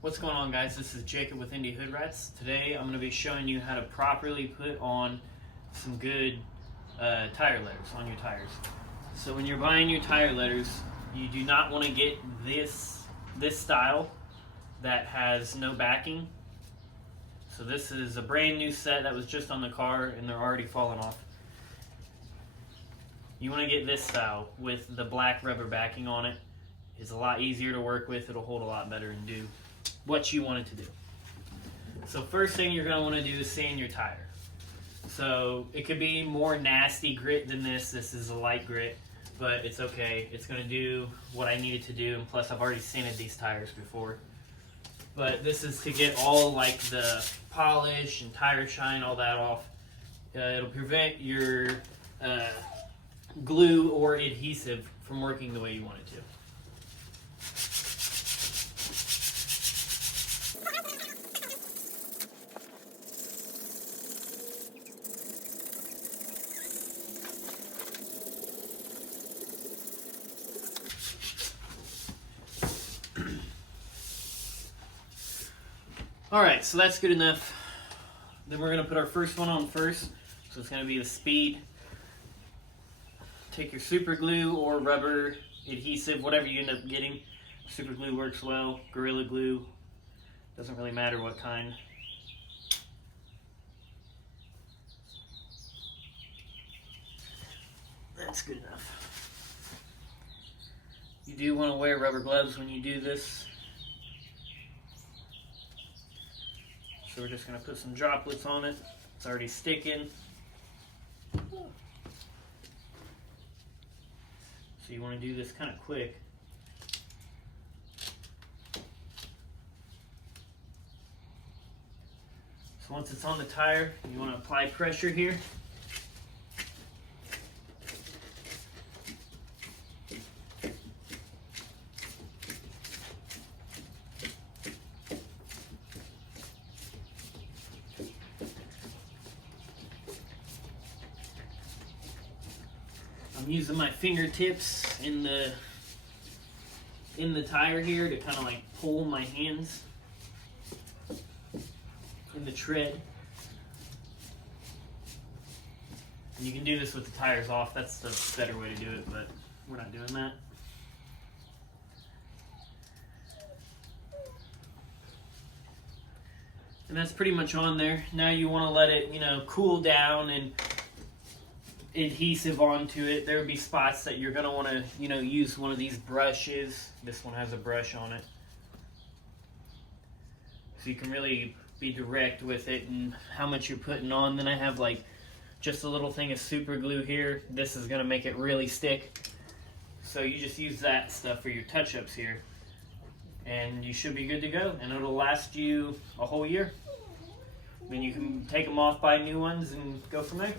What's going on, guys? This is Jacob with Indie Hood Rats. Today I'm going to be showing you how to properly put on some good tire letters on your tires. So when you're buying your tire letters, you do not want to get this style that has no backing. So this is a brand new set that was just on the car and they're already falling off. You want to get this style with the black rubber backing on it. It's a lot easier to work with. It'll hold a lot better and do what you want it to do. So first thing you're going to want to do is sand your tire. So it could be more nasty grit than this. This is a light grit, but it's okay. It's going to do what I need it to do, and plus I've already sanded these tires before. But this is to get all like the polish and tire shine, all that off. It'll prevent your glue or adhesive from working the way you want it to. Alright, so that's good enough. Then we're going to put our first one on first. So it's going to be the Speed. Take your super glue or rubber adhesive, whatever you end up getting. Super glue works well. Gorilla Glue, doesn't really matter what kind. That's good enough. You do want to wear rubber gloves when you do this. So we're just going to put some droplets on it. It's already sticking. So you want to do this kind of quick. So once it's on the tire, you want to apply pressure here. I'm using my fingertips in the tire here to kind of like pull my hands in the tread. And you can do this with the tires off. That's the better way to do it, but we're not doing that. And that's pretty much on there. Now you want to let it, cool down and adhesive onto it. There would be spots that you're going to want to, use one of these brushes. This one has a brush on it. So you can really be direct with it and how much you're putting on. Then I have like just a little thing of super glue here. This is going to make it really stick. So you just use that stuff for your touch-ups here. And you should be good to go. And it'll last you a whole year. Then you can take them off, buy new ones, and go from there.